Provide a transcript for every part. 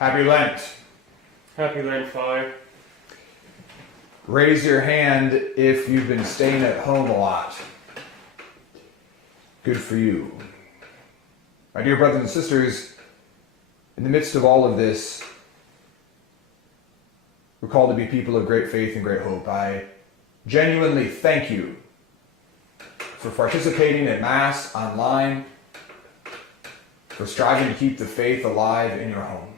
Happy Lent. Happy Lent, Father. Raise your hand if you've been staying at home a lot. Good for you. My dear brothers and sisters, in the midst of all of this, we're called to be people of great faith and great hope. I genuinely thank you for participating in Mass online, for striving to keep the faith alive in your home.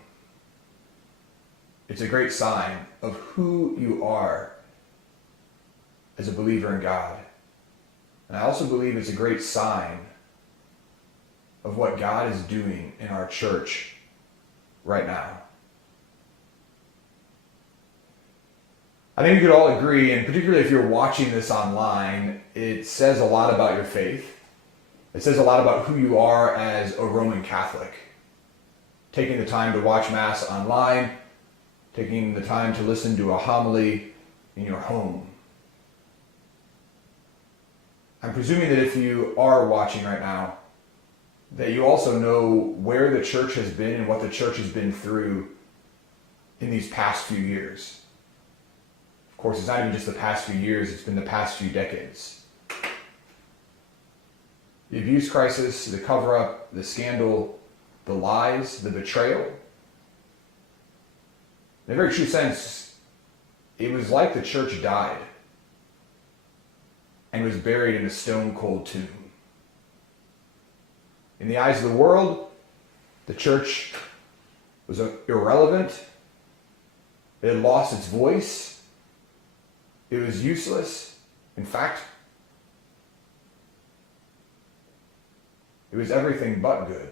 It's a great sign of who you are as a believer in God. And I also believe it's a great sign of what God is doing in our church right now. I think we could all agree, and particularly if you're watching this online, it says a lot about your faith. It says a lot about who you are as a Roman Catholic. Taking the time to watch Mass online, taking the time to listen to a homily in your home. I'm presuming that if you are watching right now, that you also know where the church has been and what the church has been through in these past few years. Of course, it's not even just the past few years, it's been the past few decades. The abuse crisis, the cover-up, the scandal, the lies, the betrayal. In a very true sense, it was like the church died and was buried in a stone-cold tomb. In the eyes of the world, the church was irrelevant. It had lost its voice. It was useless. In fact, it was everything but good.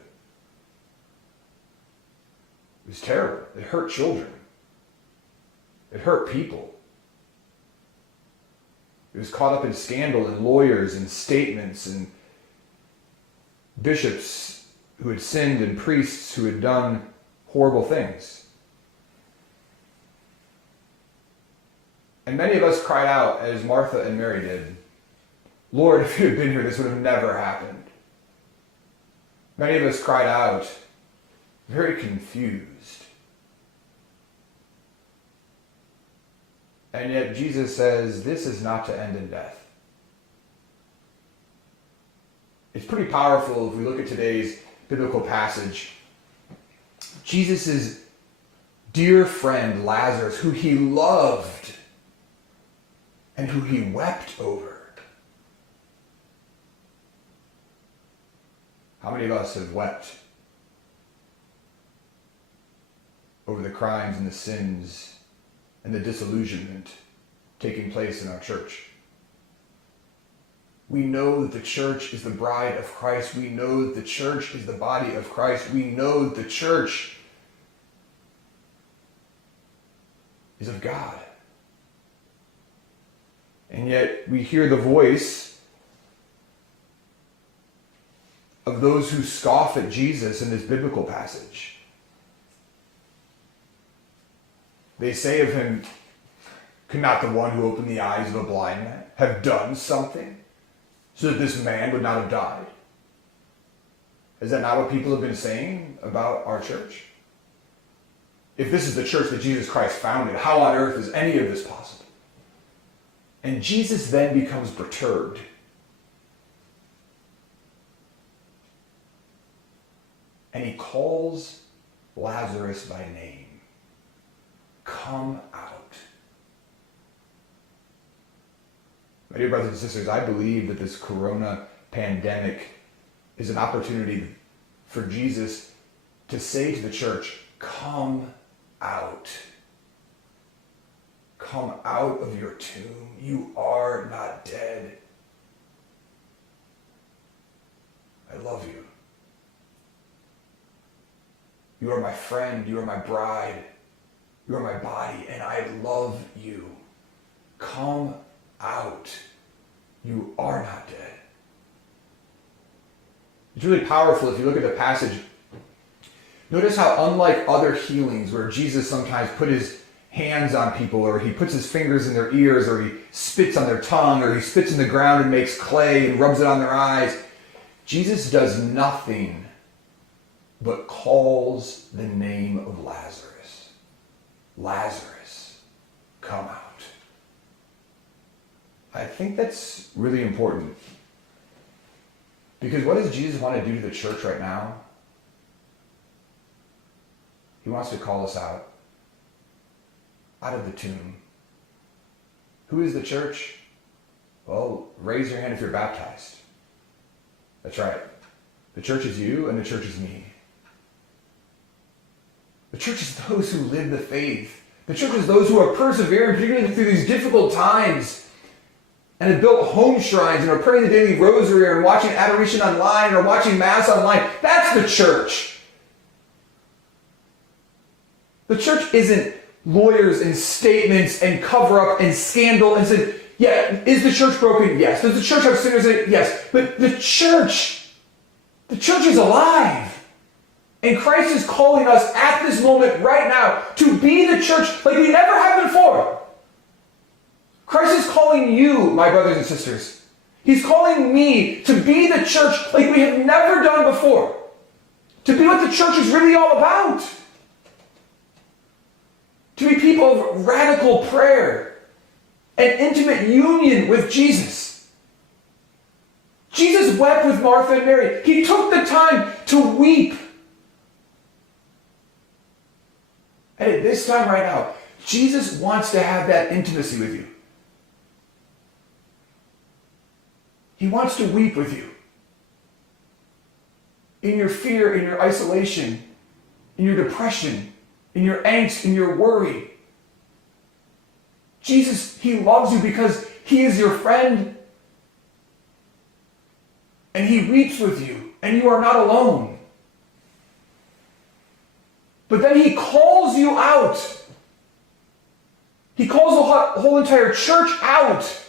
It was terrible. It hurt children. It hurt people. It was caught up in scandal and lawyers and statements and bishops who had sinned and priests who had done horrible things. And many of us cried out, as Martha and Mary did, "Lord, if you had been here, this would have never happened." Many of us cried out, very confused. And yet Jesus says, this is not to end in death. It's pretty powerful if we look at today's biblical passage. Jesus' dear friend Lazarus, who he loved and who he wept over. How many of us have wept over the crimes and the sins and the disillusionment taking place in our church? We know that the church is the bride of Christ. We know that the church is the body of Christ. We know that the church is of God. And yet we hear the voice of those who scoff at Jesus in this biblical passage. They say of him, could not the one who opened the eyes of a blind man have done something so that this man would not have died? Is that not what people have been saying about our church? If this is the church that Jesus Christ founded, how on earth is any of this possible? And Jesus then becomes perturbed. And he calls Lazarus by name. Come out. My dear brothers and sisters, I believe that this corona pandemic is an opportunity for Jesus to say to the church, come out. Come out of your tomb. You are not dead. I love you. You are my friend. You are my bride. You are my body, and I love you. Come out. You are not dead. It's really powerful if you look at the passage. Notice how unlike other healings where Jesus sometimes put his hands on people, or he puts his fingers in their ears, or he spits on their tongue, or he spits in the ground and makes clay and rubs it on their eyes, Jesus does nothing but calls the name of Lazarus. Lazarus, come out. I think that's really important. Because what does Jesus want to do to the church right now? He wants to call us out of the tomb. Who is the church? Well, raise your hand if you're baptized. That's right. The church is you and the church is me. The church is those who live the faith. The church is those who are persevering, particularly through these difficult times, and have built home shrines and are praying the daily rosary or watching adoration online or watching mass online. That's the church. The church isn't lawyers and statements and cover-up and scandal and say, yeah, is the church broken? Yes. Does the church have sinners in it? Yes. But the church is alive. And Christ is calling us at this moment right now to be the church like we never have before. Christ is calling you, my brothers and sisters. He's calling me to be the church like we have never done before. To be what the church is really all about. To be people of radical prayer and intimate union with Jesus. Jesus wept with Martha and Mary. He took the time to weep. And at this time right now, Jesus wants to have that intimacy with you. He wants to weep with you. In your fear, in your isolation, in your depression, in your angst, in your worry. Jesus, He loves you because He is your friend. And He weeps with you. And you are not alone. But then He calls you out. He calls the whole entire church out.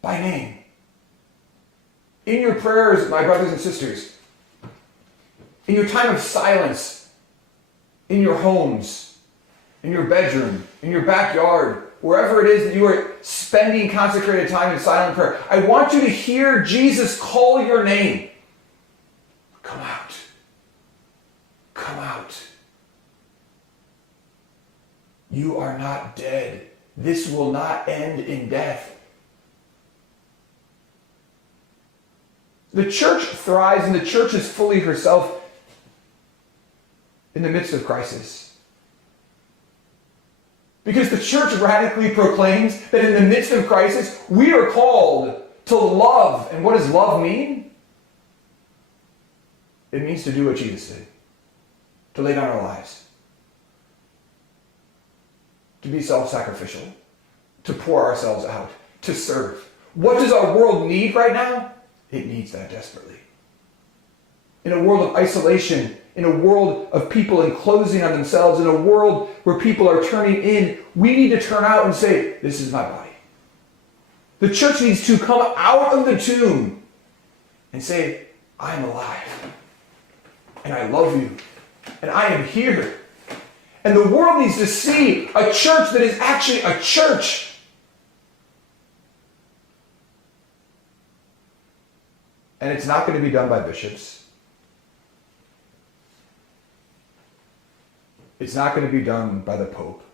By name. In your prayers, my brothers and sisters. In your time of silence. In your homes. In your bedroom. In your backyard. Wherever it is that you are spending consecrated time in silent prayer. I want you to hear Jesus call your name. Come out. Come out. You are not dead. This will not end in death. The church thrives and the church is fully herself in the midst of crisis. Because the church radically proclaims that in the midst of crisis, we are called to love. And what does love mean? It means to do what Jesus did. To lay down our lives. To be self-sacrificial. To pour ourselves out. To serve. What does our world need right now? It needs that desperately. In a world of isolation, in a world of people enclosing on themselves, in a world where people are turning in, we need to turn out and say, this is my body. The church needs to come out of the tomb and say, I am alive. And I love you. And I am here. And the world needs to see a church that is actually a church. And it's not going to be done by bishops. It's not going to be done by the Pope.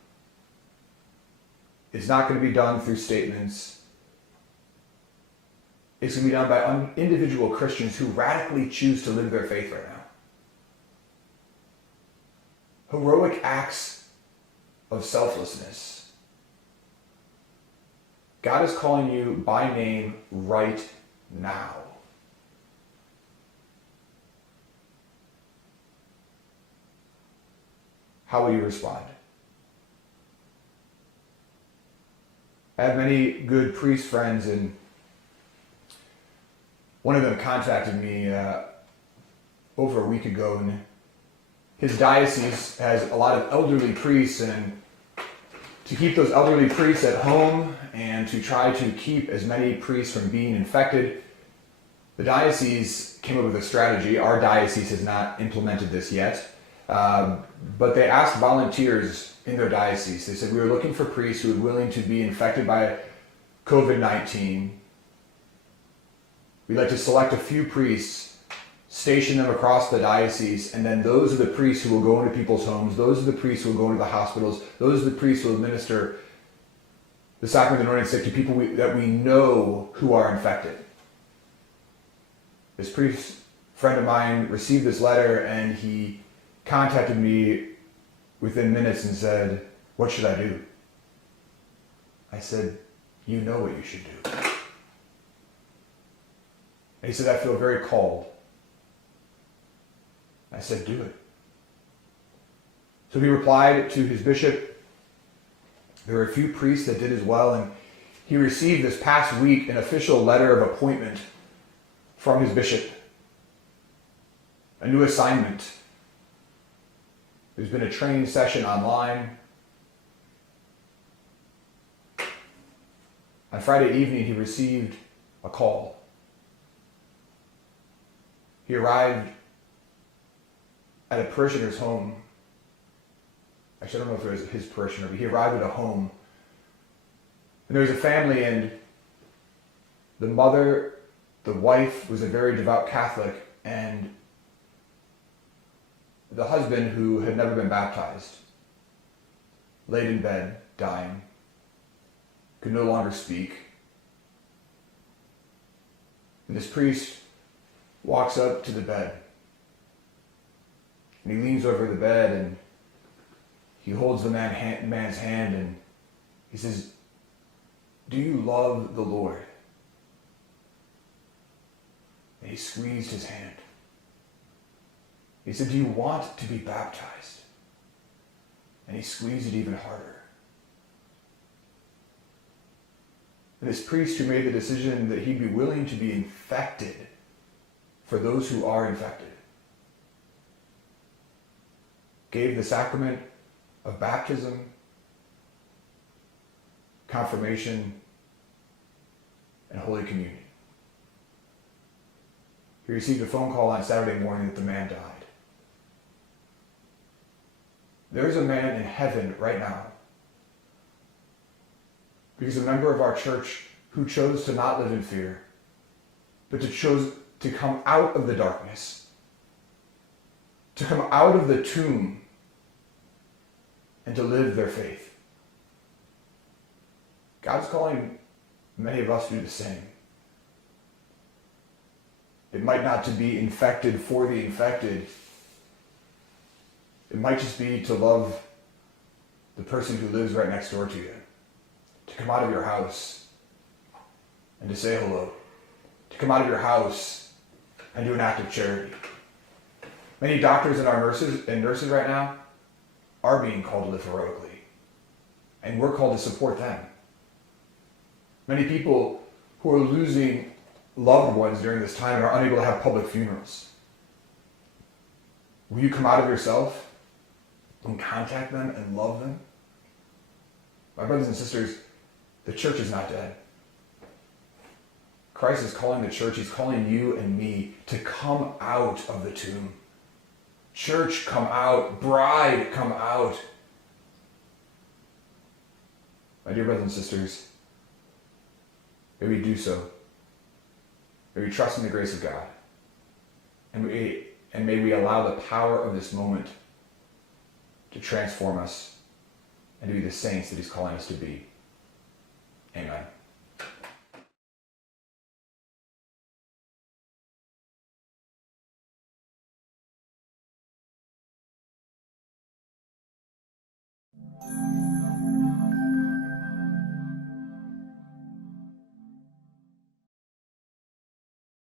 It's not going to be done through statements. It's going to be done by individual Christians who radically choose to live their faith right now. Heroic acts of selflessness. God is calling you by name right now. How will you respond? I have many good priest friends, and one of them contacted me over a week ago, and his diocese has a lot of elderly priests, and to keep those elderly priests at home and to try to keep as many priests from being infected, the diocese came up with a strategy. Our diocese has not implemented this yet. But they asked volunteers in their diocese. They said, we were looking for priests who were willing to be infected by COVID-19. We'd like to select a few priests station them across the diocese, and then those are the priests who will go into people's homes, those are the priests who will go into the hospitals, those are the priests who will administer the sacrament of the anointing stick to people that we know who are infected. This priest friend of mine received this letter, and he contacted me within minutes and said, "What should I do?" I said, "You know what you should do." And he said, "I feel very called." I said, "Do it." So he replied to his bishop. There were a few priests that did as well, and he received this past week an official letter of appointment from his bishop. A new assignment. There's been a training session online. On Friday evening, he received a call. He arrived at a parishioner's home. Actually, I don't know if it was his parishioner, but he arrived at a home. And there was a family, and the mother, the wife, was a very devout Catholic, and the husband, who had never been baptized, laid in bed, dying, could no longer speak. And this priest walks up to the bed, and he leans over the bed, and he holds the man's hand, and he says, "Do you love the Lord?" And he squeezed his hand. He said, "Do you want to be baptized?" And he squeezed it even harder. And this priest, who made the decision that he'd be willing to be infected for those who are infected, gave the sacrament of baptism, confirmation, and Holy Communion. He received a phone call on Saturday morning that the man died. There's a man in heaven right now because a member of our church who chose to not live in fear, but chose to come out of the darkness, to come out of the tomb, and to live their faith. God's calling many of us to do the same. It might not to be infected for the infected. It might just be to love the person who lives right next door to you, to come out of your house and to say hello, to come out of your house and do an act of charity. Many doctors and our nurses right now are being called to live heroically, and we're called to support them. Many people who are losing loved ones during this time are unable to have public funerals. Will you come out of yourself and contact them and love them? My brothers and sisters, the church is not dead. Christ is calling the church. He's calling you and me to come out of the tomb. Church, come out. Bride, come out. My dear brothers and sisters, may we do so. May we trust in the grace of God. And may we allow the power of this moment to transform us and to be the saints that He's calling us to be. Amen.